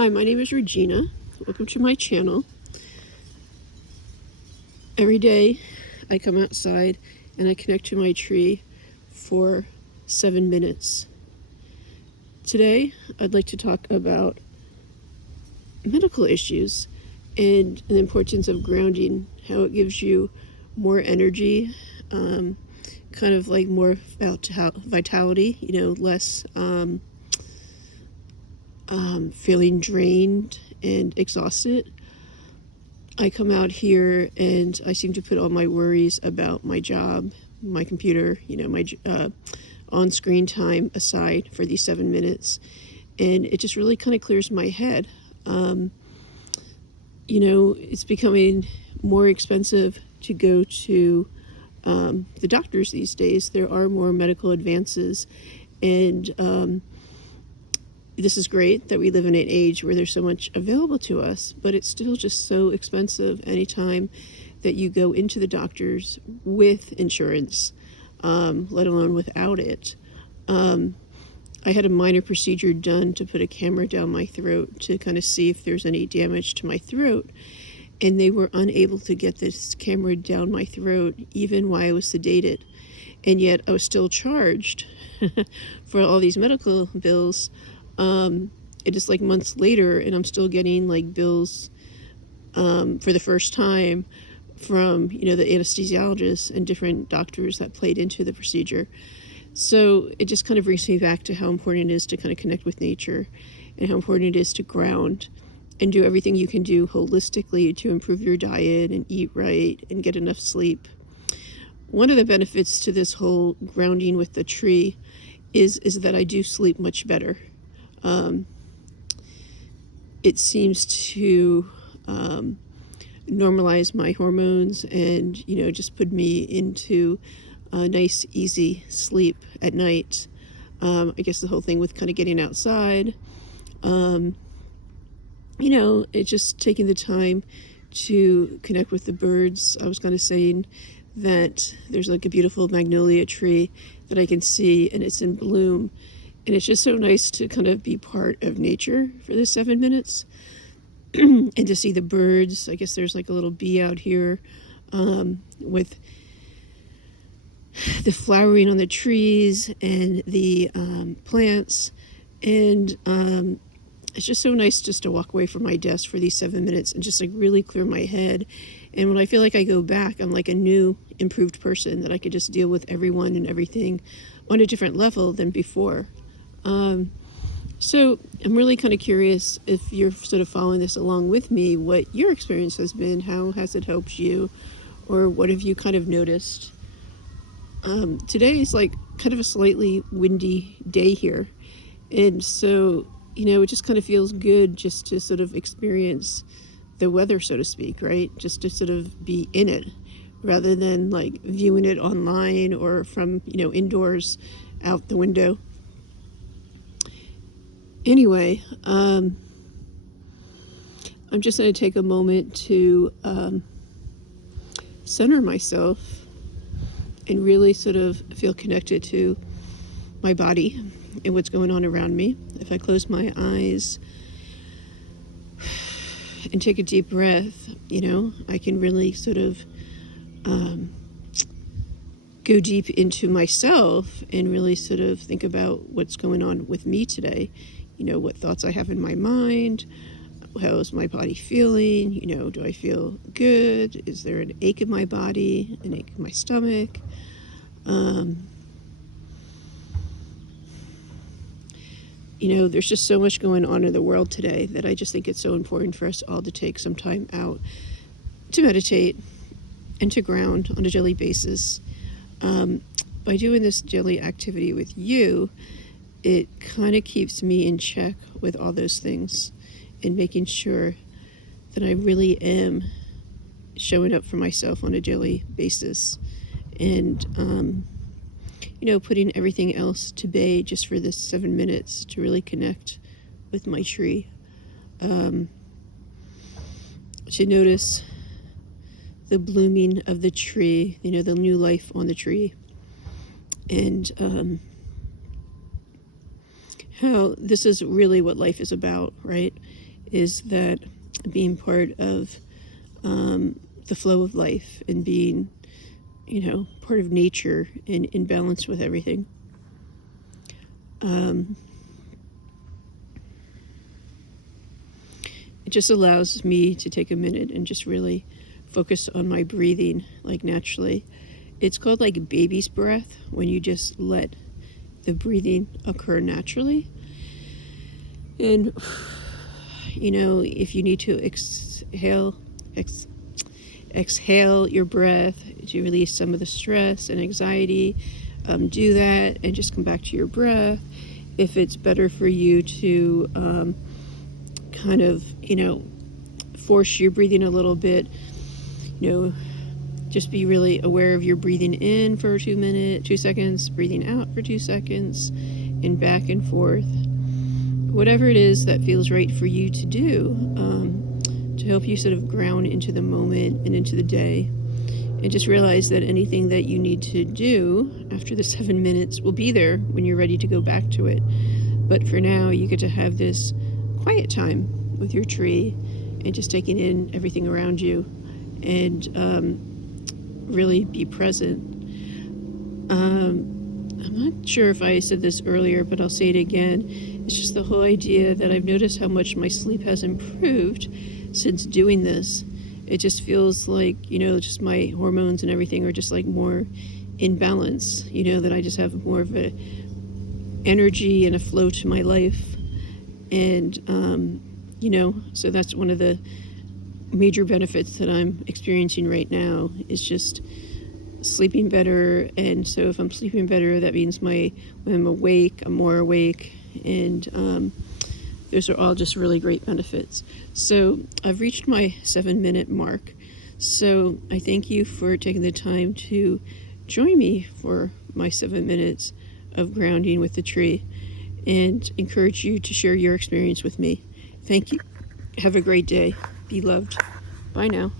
Hi, my name is Regina. Welcome to my channel. Every day I come outside and I connect to my tree for 7 minutes. Today I'd like to talk about medical issues and the importance of grounding, how it gives you more energy, kind of like more vitality, less feeling drained and exhausted. I come out here and I seem to put all my worries about my job, my computer, my on-screen time aside for these 7 minutes. And it just really kind of clears my head. It's becoming more expensive to go to the doctors these days. There are more medical advances, and this is great that we live in an age where there's so much available to us, but it's still just so expensive anytime that you go into the doctors with insurance, let alone without it. I had a minor procedure done to put a camera down my throat to kind of see if there's any damage to my throat, and they were unable to get this camera down my throat even while I was sedated, and yet I was still charged for all these medical bills. It is like months later, and I'm still getting like bills for the first time from the anesthesiologists and different doctors that played into the procedure. So it just kind of brings me back to how important it is to kind of connect with nature, and how important it is to ground and do everything you can do holistically to improve your diet and eat right and get enough sleep. One of the benefits to this whole grounding with the tree is that I do sleep much better. It seems to normalize my hormones and just put me into a nice easy sleep at night. I guess the whole thing with kind of getting outside, it's just taking the time to connect with the birds. I was kind of saying that there's like a beautiful magnolia tree that I can see, and it's in bloom. And it's just so nice to kind of be part of nature for the 7 minutes and to see the birds. I guess there's like a little bee out here with the flowering on the trees and the plants. And it's just so nice just to walk away from my desk for these 7 minutes and just like really clear my head. And when I feel like I go back, I'm like a new, improved person that I could just deal with everyone and everything on a different level than before. So I'm really kind of curious if you're sort of following this along with me, what your experience has been. How has it helped you, or what have you kind of noticed? Today is like kind of a slightly windy day here, and so it just kind of feels good just to sort of experience the weather, so to speak, right? Just to sort of be in it rather than like viewing it online or from indoors out the window. Anyway, I'm just going to take a moment to center myself and really sort of feel connected to my body and what's going on around me. If I close my eyes and take a deep breath, I can really sort of go deep into myself and really sort of think about what's going on with me today. What thoughts I have in my mind. How is my body feeling? Do I feel good? Is there an ache in my body, an ache in my stomach? There's just so much going on in the world today that I just think it's so important for us all to take some time out to meditate and to ground on a daily basis. By doing this daily activity with you, it kind of keeps me in check with all those things and making sure that I really am showing up for myself on a daily basis and, putting everything else to bay just for this 7 minutes to really connect with my tree. To notice the blooming of the tree, the new life on the tree, and how this is really what life is about, right? is that being part of the flow of life and being, part of nature and in balance with everything. It just allows me to take a minute and just really focus on my breathing, like naturally. It's called like baby's breath, when you just let the breathing occur naturally. And, if you need to exhale your breath to release some of the stress and anxiety, do that and just come back to your breath. If it's better for you to kind of, force your breathing a little bit, just be really aware of your breathing in for 2 seconds, breathing out for 2 seconds, and back and forth. Whatever it is that feels right for you to do, to help you sort of ground into the moment and into the day. And just realize that anything that you need to do after the 7 minutes will be there when you're ready to go back to it. But for now, you get to have this quiet time with your tree and just taking in everything around you and really be present. I'm not sure if I said this earlier, but I'll say it again. It's just the whole idea that I've noticed how much my sleep has improved since doing this. It just feels like, just my hormones and everything are just like more in balance, that I just have more of a energy and a flow to my life. And, so that's one of the major benefits that I'm experiencing right now, is just sleeping better. And so if I'm sleeping better, that means when I'm awake, I'm more awake. And those are all just really great benefits. So I've reached my 7-minute mark. So I thank you for taking the time to join me for my 7 minutes of grounding with the tree, and encourage you to share your experience with me. Thank you. Have a great day. Be loved. Bye now.